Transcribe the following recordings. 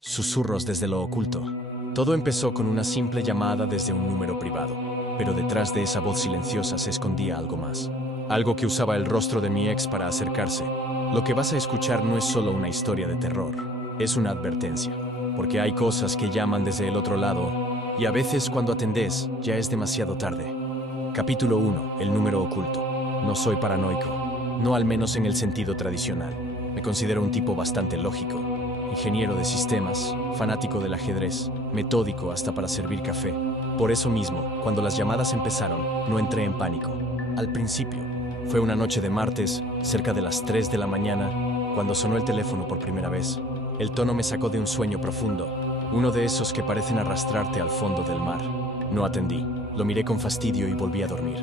Susurros desde lo oculto. Todo empezó con una simple llamada desde un número privado, pero detrás de esa voz silenciosa se escondía algo más. Algo que usaba el rostro de mi ex para acercarse. Lo que vas a escuchar no es solo una historia de terror, es una advertencia, porque hay cosas que llaman desde el otro lado, y a veces cuando atendés ya es demasiado tarde. Capítulo 1. El número oculto. No soy paranoico, no al menos en el sentido tradicional. Me considero un tipo bastante lógico. Ingeniero de sistemas, fanático del ajedrez, metódico hasta para servir café. Por eso mismo, cuando las llamadas empezaron, no entré en pánico. Al principio, fue una noche de martes, cerca de las 3 de la mañana, cuando sonó el teléfono por primera vez. El tono me sacó de un sueño profundo, uno de esos que parecen arrastrarte al fondo del mar. No atendí, lo miré con fastidio y volví a dormir.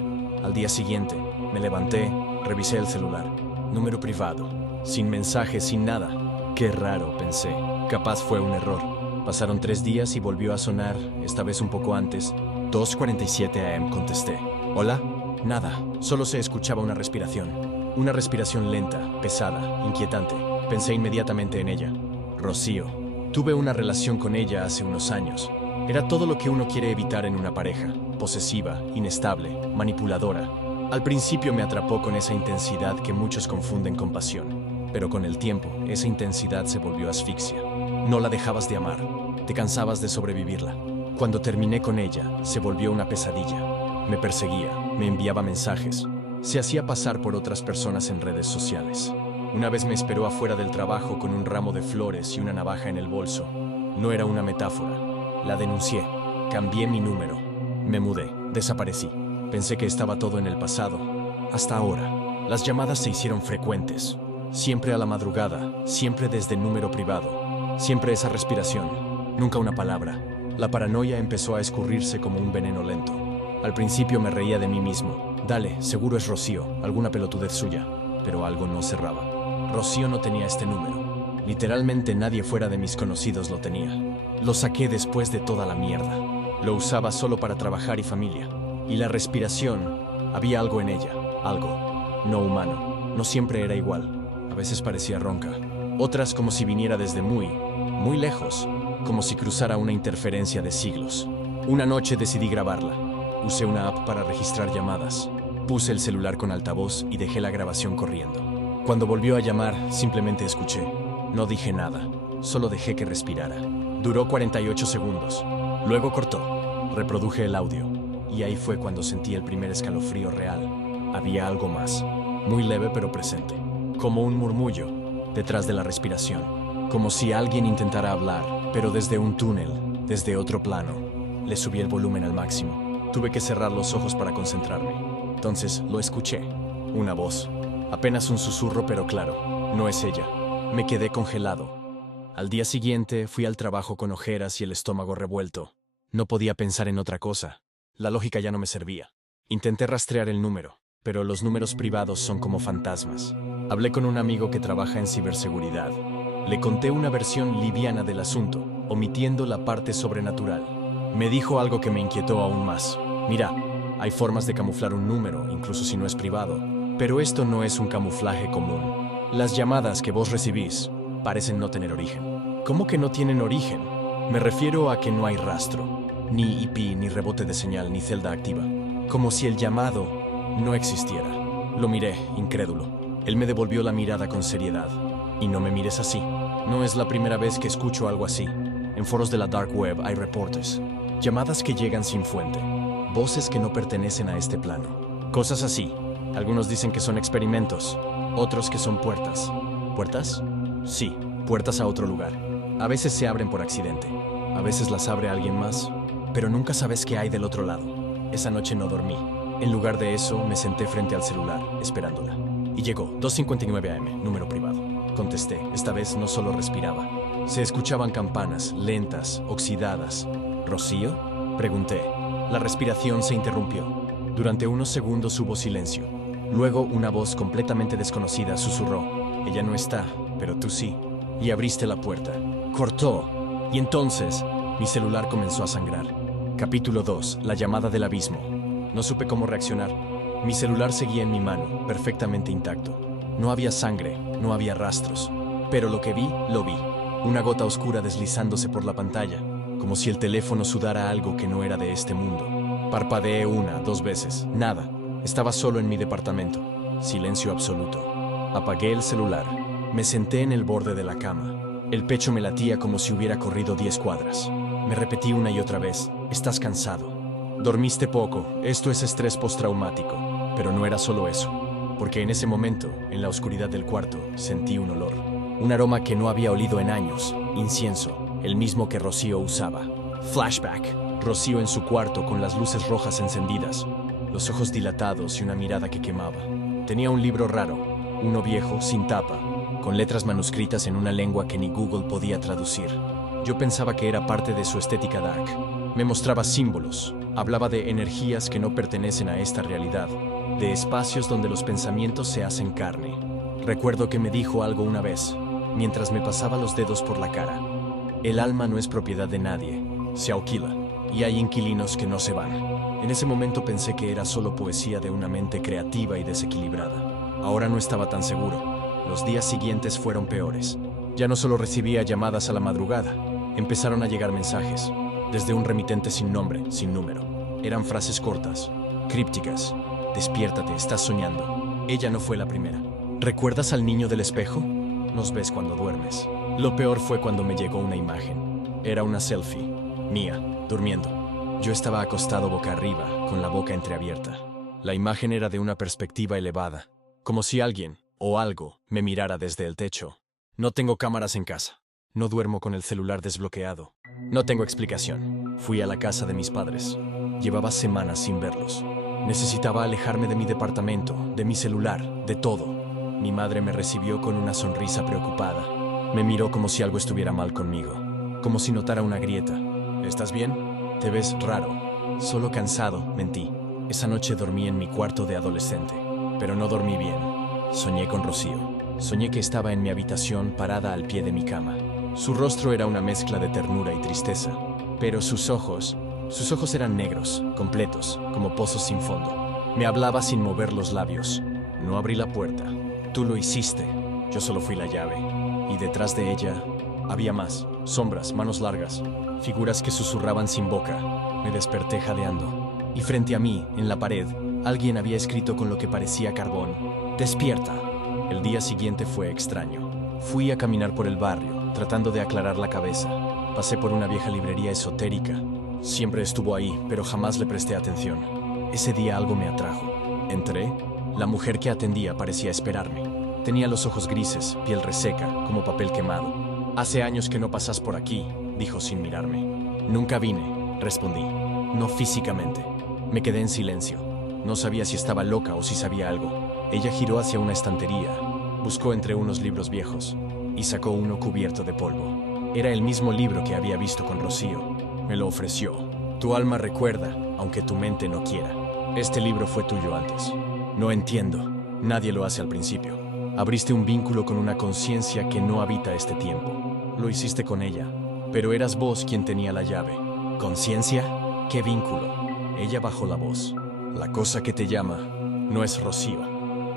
Al día siguiente, me levanté, revisé el celular. Número privado, sin mensaje, sin nada. Qué raro, pensé. Capaz fue un error. Pasaron 3 días y volvió a sonar, esta vez un poco antes. 2:47 AM, contesté. ¿Hola? Nada, solo se escuchaba una respiración. Una respiración lenta, pesada, inquietante. Pensé inmediatamente en ella. Rocío. Tuve una relación con ella hace unos años. Era todo lo que uno quiere evitar en una pareja. Posesiva, inestable, manipuladora. Al principio me atrapó con esa intensidad que muchos confunden con pasión. Pero con el tiempo, esa intensidad se volvió asfixia. No la dejabas de amar, te cansabas de sobrevivirla. Cuando terminé con ella, se volvió una pesadilla. Me perseguía, me enviaba mensajes. Se hacía pasar por otras personas en redes sociales. Una vez me esperó afuera del trabajo con un ramo de flores y una navaja en el bolso. No era una metáfora. La denuncié, cambié mi número. Me mudé, desaparecí. Pensé que estaba todo en el pasado. Hasta ahora, las llamadas se hicieron frecuentes. Siempre a la madrugada, siempre desde número privado. Siempre esa respiración, nunca una palabra. La paranoia empezó a escurrirse como un veneno lento. Al principio me reía de mí mismo. Dale, seguro es Rocío, alguna pelotudez suya. Pero algo no cerraba. Rocío no tenía este número. Literalmente nadie fuera de mis conocidos lo tenía. Lo saqué después de toda la mierda. Lo usaba solo para trabajar y familia. Y la respiración, había algo en ella, algo no humano. No siempre era igual. A veces parecía ronca, otras como si viniera desde muy lejos, como si cruzara una interferencia de siglos. Una noche decidí grabarla. Usé una app para registrar llamadas. Puse el celular con altavoz y dejé la grabación corriendo. Cuando volvió a llamar, simplemente escuché. No dije nada, solo dejé que respirara. Duró 48 segundos. Luego cortó. Reproduje el audio. Y ahí fue cuando sentí el primer escalofrío real. Había algo más, muy leve pero presente. Como un murmullo, detrás de la respiración. Como si alguien intentara hablar, pero desde un túnel, desde otro plano. Le subí el volumen al máximo. Tuve que cerrar los ojos para concentrarme. Entonces lo escuché. Una voz. Apenas un susurro, pero claro, no es ella. Me quedé congelado. Al día siguiente fui al trabajo con ojeras y el estómago revuelto. No podía pensar en otra cosa. La lógica ya no me servía. Intenté rastrear el número, pero los números privados son como fantasmas. Hablé con un amigo que trabaja en ciberseguridad. Le conté una versión liviana del asunto, omitiendo la parte sobrenatural. Me dijo algo que me inquietó aún más. Mira, hay formas de camuflar un número, incluso si no es privado. Pero esto no es un camuflaje común. Las llamadas que vos recibís parecen no tener origen. ¿Cómo que no tienen origen? Me refiero a que no hay rastro. Ni IP, ni rebote de señal, ni celda activa. Como si el llamado no existiera. Lo miré, incrédulo. Él me devolvió la mirada con seriedad. Y no me mires así. No es la primera vez que escucho algo así. En foros de la dark web hay reportes. Llamadas que llegan sin fuente. Voces que no pertenecen a este plano. Cosas así. Algunos dicen que son experimentos. Otros que son puertas. ¿Puertas? Sí, puertas a otro lugar. A veces se abren por accidente. A veces las abre alguien más. Pero nunca sabes qué hay del otro lado. Esa noche no dormí. En lugar de eso, me senté frente al celular, esperándola. Y llegó, 2:59 AM, número privado. Contesté, esta vez no solo respiraba. Se escuchaban campanas, lentas, oxidadas. ¿Rocío? Pregunté. La respiración se interrumpió. Durante unos segundos hubo silencio. Luego una voz completamente desconocida susurró. Ella no está, pero tú sí. Y abriste la puerta. Cortó. Y entonces, mi celular comenzó a sangrar. Capítulo 2. La llamada del abismo. No supe cómo reaccionar. Mi celular seguía en mi mano, perfectamente intacto. No había sangre, no había rastros. Pero lo que vi, lo vi. una gota oscura deslizándose por la pantalla, como si el teléfono sudara algo que no era de este mundo. Parpadeé una, 2 veces. Nada. Estaba solo en mi departamento. Silencio absoluto. Apagué el celular. Me senté en el borde de la cama. El pecho me latía como si hubiera corrido 10 cuadras. Me repetí una y otra vez: estás cansado. Dormiste poco. Esto es estrés postraumático. Pero no era solo eso. Porque en ese momento, en la oscuridad del cuarto, sentí un olor. Un aroma que no había olido en años. Incienso. El mismo que Rocío usaba. Flashback. Rocío en su cuarto con las luces rojas encendidas, los ojos dilatados y una mirada que quemaba. Tenía un libro raro, uno viejo, sin tapa, con letras manuscritas en una lengua que ni Google podía traducir. Yo pensaba que era parte de su estética dark. Me mostraba símbolos, hablaba de energías que no pertenecen a esta realidad, de espacios donde los pensamientos se hacen carne. Recuerdo que me dijo algo una vez, mientras me pasaba los dedos por la cara: el alma no es propiedad de nadie, se alquila. Y hay inquilinos que no se van. En ese momento pensé que era solo poesía de una mente creativa y desequilibrada. Ahora no estaba tan seguro. Los días siguientes fueron peores. Ya no solo recibía llamadas a la madrugada, empezaron a llegar mensajes, desde un remitente sin nombre, sin número. Eran frases cortas, crípticas. Despiértate, estás soñando. Ella no fue la primera. ¿Recuerdas al niño del espejo? Nos ves cuando duermes. Lo peor fue cuando me llegó una imagen. Era una selfie, mía, durmiendo. Yo estaba acostado boca arriba, con la boca entreabierta. La imagen era de una perspectiva elevada, como si alguien, o algo, me mirara desde el techo. No tengo cámaras en casa. No duermo con el celular desbloqueado. No tengo explicación. Fui a la casa de mis padres. Llevaba semanas sin verlos. Necesitaba alejarme de mi departamento, de mi celular, de todo. Mi madre me recibió con una sonrisa preocupada. Me miró como si algo estuviera mal conmigo, como si notara una grieta. ¿Estás bien? Te ves raro. Solo cansado, mentí. Esa noche dormí en mi cuarto de adolescente, pero no dormí bien. Soñé con Rocío. Soñé que estaba en mi habitación parada al pie de mi cama. Su rostro era una mezcla de ternura y tristeza, pero sus ojos eran negros, completos, como pozos sin fondo. Me hablaba sin mover los labios. No abrí la puerta. Tú lo hiciste. Yo solo fui la llave. Y detrás de ella había más. Sombras, manos largas, figuras que susurraban sin boca. Me desperté jadeando. Y frente a mí, en la pared, alguien había escrito con lo que parecía carbón: despierta. El día siguiente fue extraño. Fui a caminar por el barrio, tratando de aclarar la cabeza. Pasé por una vieja librería esotérica. Siempre estuvo ahí, pero jamás le presté atención. Ese día algo me atrajo. Entré. La mujer que atendía parecía esperarme. Tenía los ojos grises, piel reseca, como papel quemado. «Hace años que no pasas por aquí», dijo sin mirarme. «Nunca vine», respondí. «No físicamente». Me quedé en silencio. No sabía si estaba loca o si sabía algo. Ella giró hacia una estantería, buscó entre unos libros viejos y sacó uno cubierto de polvo. Era el mismo libro que había visto con Rocío. Me lo ofreció. «Tu alma recuerda, aunque tu mente no quiera. Este libro fue tuyo antes». «No entiendo. Nadie lo hace al principio. Abriste un vínculo con una conciencia que no habita este tiempo. Lo hiciste con ella, pero eras vos quien tenía la llave». «¿Conciencia? ¿Qué vínculo?» Ella bajó la voz. «La cosa que te llama no es Rocío.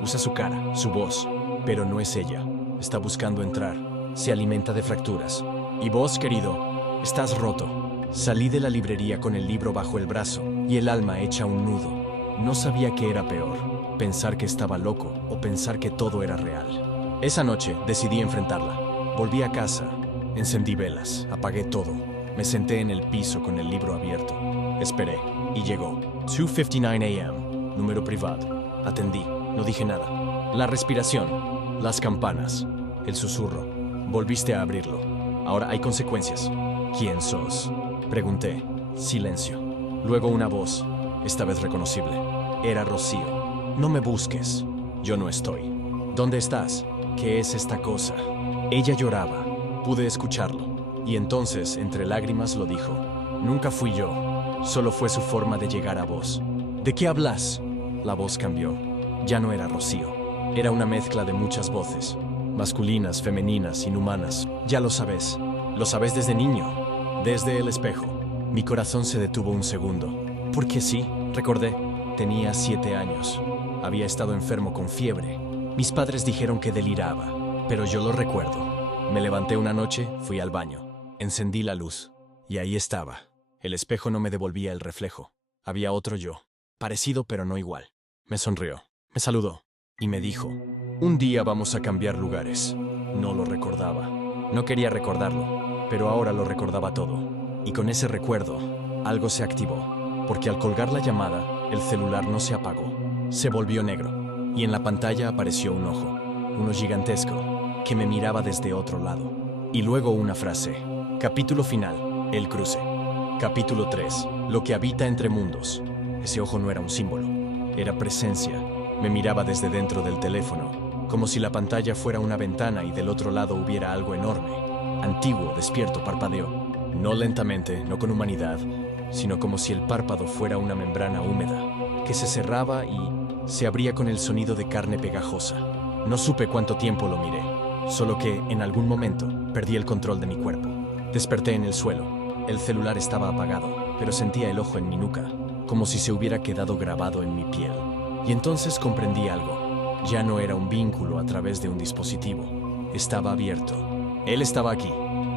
Usa su cara, su voz, pero no es ella. Está buscando entrar. Se alimenta de fracturas. Y vos, querido, estás roto». Salí de la librería con el libro bajo el brazo y el alma hecha un nudo. No sabía qué era peor: pensar que estaba loco o pensar que todo era real. Esa noche decidí enfrentarla. Volví a casa, encendí velas, apagué todo. Me senté en el piso con el libro abierto. Esperé, y llegó. 2:59 a.m., número privado. Atendí, no dije nada. La respiración, las campanas, el susurro. Volviste a abrirlo. Ahora hay consecuencias. «¿Quién sos?», pregunté. Silencio. Luego una voz, esta vez reconocible. Era Rocío. «No me busques. Yo no estoy». «¿Dónde estás? ¿Qué es esta cosa?». Ella lloraba. Pude escucharlo. Y entonces, entre lágrimas, lo dijo. «Nunca fui yo. Solo fue su forma de llegar a vos». «¿De qué hablas?». La voz cambió. Ya no era Rocío. Era una mezcla de muchas voces. Masculinas, femeninas, inhumanas. Ya lo sabes. Lo sabes desde niño. Desde el espejo. Mi corazón se detuvo un segundo. Porque sí, recordé. Tenía 7 años. Había estado enfermo con fiebre. Mis padres dijeron que deliraba, pero yo lo recuerdo. Me levanté una noche, fui al baño, encendí la luz, y ahí estaba. El espejo no me devolvía el reflejo. Había otro yo, parecido pero no igual. Me sonrió, me saludó, y me dijo, un día vamos a cambiar lugares. No lo recordaba. No quería recordarlo, pero ahora lo recordaba todo. Y con ese recuerdo, algo se activó, porque al colgar la llamada, el celular no se apagó. Se volvió negro, y en la pantalla apareció un ojo, uno gigantesco, que me miraba desde otro lado. Y luego una frase. Capítulo final, el cruce. Capítulo 3, lo que habita entre mundos. Ese ojo no era un símbolo, era presencia. Me miraba desde dentro del teléfono, como si la pantalla fuera una ventana y del otro lado hubiera algo enorme. Antiguo, despierto, parpadeó. No lentamente, no con humanidad, sino como si el párpado fuera una membrana húmeda, que se cerraba y se abría con el sonido de carne pegajosa. No supe cuánto tiempo lo miré, solo que, en algún momento, perdí el control de mi cuerpo. Desperté en el suelo. El celular estaba apagado, pero sentía el ojo en mi nuca, como si se hubiera quedado grabado en mi piel. Y entonces comprendí algo. Ya no era un vínculo a través de un dispositivo. Estaba abierto. Él estaba aquí.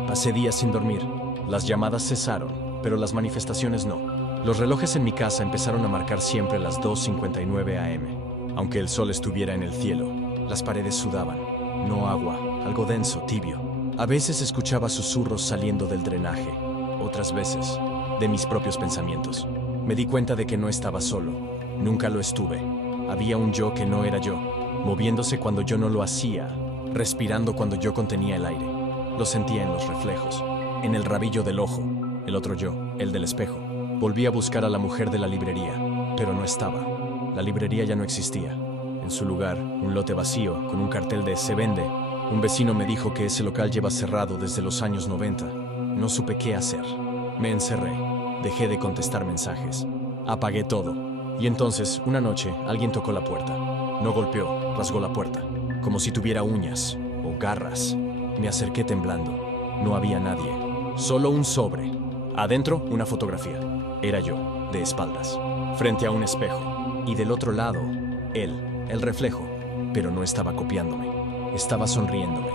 Pasé días sin dormir. Las llamadas cesaron, pero las manifestaciones no. Los relojes en mi casa empezaron a marcar siempre las 2:59 a.m. Aunque el sol estuviera en el cielo, las paredes sudaban. No agua, algo denso, tibio. A veces escuchaba susurros saliendo del drenaje. Otras veces, de mis propios pensamientos. Me di cuenta de que no estaba solo. Nunca lo estuve. Había un yo que no era yo, moviéndose cuando yo no lo hacía, respirando cuando yo contenía el aire. Lo sentía en los reflejos, en el rabillo del ojo, el otro yo, el del espejo. Volví a buscar a la mujer de la librería, pero no estaba. La librería ya no existía. En su lugar, un lote vacío, con un cartel de "Se vende". Un vecino me dijo que ese local lleva cerrado desde los años 90. No supe qué hacer. Me encerré. Dejé de contestar mensajes. Apagué todo. Y entonces, una noche, alguien tocó la puerta. No golpeó, rasgó la puerta, como si tuviera uñas o garras. Me acerqué temblando. No había nadie. Solo un sobre. Adentro, una fotografía. Era yo, de espaldas, frente a un espejo. Y del otro lado, él, el reflejo. Pero no estaba copiándome. Estaba sonriéndome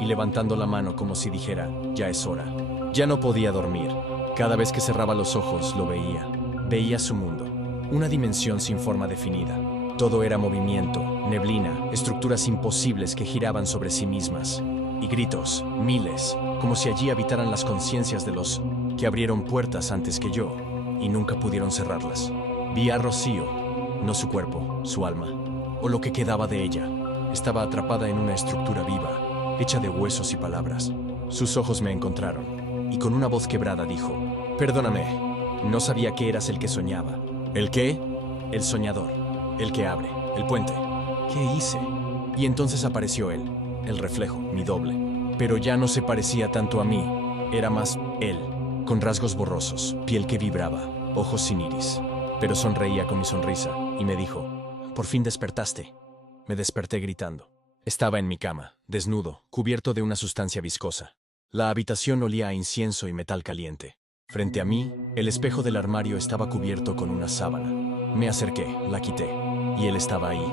y levantando la mano como si dijera, ya es hora. Ya no podía dormir. Cada vez que cerraba los ojos lo veía. Veía su mundo. Una dimensión sin forma definida. Todo era movimiento, neblina, estructuras imposibles que giraban sobre sí mismas. Y gritos, miles, como si allí habitaran las conciencias de los que abrieron puertas antes que yo y nunca pudieron cerrarlas. Vi a Rocío, no su cuerpo, su alma, o lo que quedaba de ella. Estaba atrapada en una estructura viva, hecha de huesos y palabras. Sus ojos me encontraron, y con una voz quebrada dijo, perdóname, no sabía que eras el que soñaba. ¿El qué? El soñador, el que abre, el puente. ¿Qué hice? Y entonces apareció él, el reflejo, mi doble. Pero ya no se parecía tanto a mí, era más él, con rasgos borrosos, piel que vibraba, ojos sin iris. Pero sonreía con mi sonrisa, y me dijo, por fin despertaste. Me desperté gritando. Estaba en mi cama, desnudo, cubierto de una sustancia viscosa. La habitación olía a incienso y metal caliente. Frente a mí, el espejo del armario estaba cubierto con una sábana. Me acerqué, la quité, y él estaba ahí,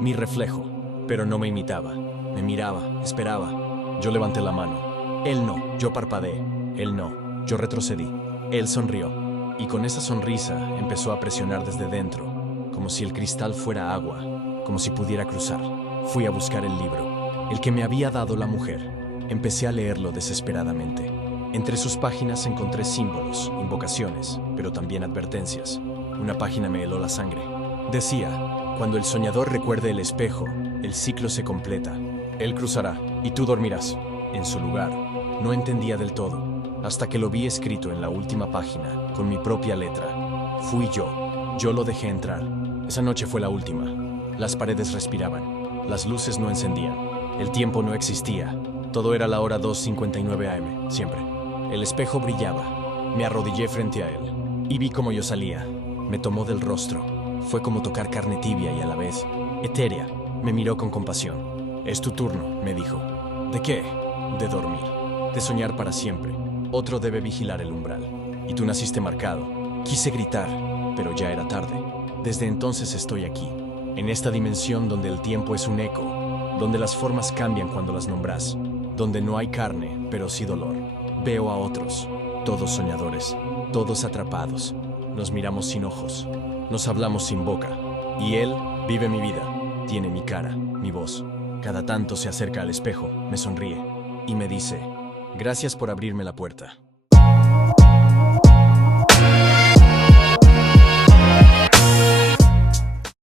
mi reflejo, pero no me imitaba. Me miraba, esperaba. Yo levanté la mano. Él no, yo parpadeé. Él no, yo retrocedí. Él sonrió, y con esa sonrisa empezó a presionar desde dentro, como si el cristal fuera agua, como si pudiera cruzar. Fui a buscar el libro, el que me había dado la mujer. Empecé a leerlo desesperadamente. Entre sus páginas encontré símbolos, invocaciones, pero también advertencias. Una página me heló la sangre. Decía, cuando el soñador recuerde el espejo, el ciclo se completa. Él cruzará, y tú dormirás, en su lugar. No entendía del todo, hasta que lo vi escrito en la última página, con mi propia letra. Fui yo. Yo lo dejé entrar. Esa noche fue la última. Las paredes respiraban. Las luces no encendían. El tiempo no existía. Todo era la hora 2:59 a.m., siempre. El espejo brillaba. Me arrodillé frente a él. Y vi cómo yo salía. Me tomó del rostro. Fue como tocar carne tibia y a la vez etérea. Me miró con compasión. Es tu turno, me dijo. ¿De qué? De dormir. De soñar para siempre. Otro debe vigilar el umbral. Y tú naciste marcado. Quise gritar, pero ya era tarde. Desde entonces estoy aquí, en esta dimensión donde el tiempo es un eco, donde las formas cambian cuando las nombras. donde no hay carne, pero sí dolor. Veo a otros, todos soñadores, todos atrapados. Nos miramos sin ojos, nos hablamos sin boca. Y él vive mi vida, tiene mi cara, mi voz. Cada tanto se acerca al espejo, me sonríe y me dice, gracias por abrirme la puerta.